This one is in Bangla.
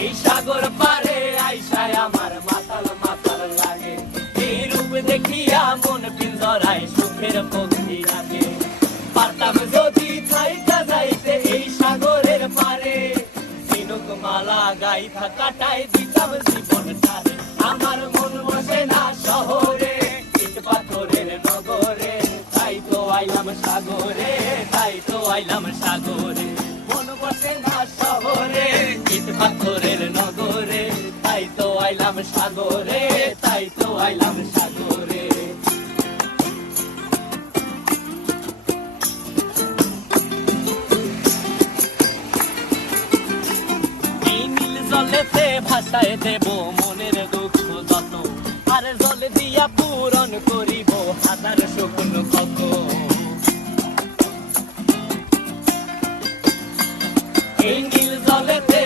এই সাগর পারে আইসায় আমার মাতাল মাতাল লাগে, এই রূপ দেখিয়া মন পিঞ্জরায় সুখের পক্ষী লাগে। পারতাম যদি থাইকা যাইতে এই সাগরের পারে, ঝিনুক মালা গাইথা কাটাই দিতাম জীবনটারে। আমার মন বসে না শহরে, ইট পাথরের নগরে, তাই তো আইলাম সাগরে, তাই তো আইলাম সাগরে। মন বসে না শহরে, ইট পাথরের নগরে, তাই তো আইলাম সাগরে, তাই তো আইলাম সাগরে। এই নীল জলেতে ভাসায় দেব মনের দুঃখ যত, আর জলে দিয়া পূরণ করিব হাজার শুকনো ক্ষত। এই নীল জলেতে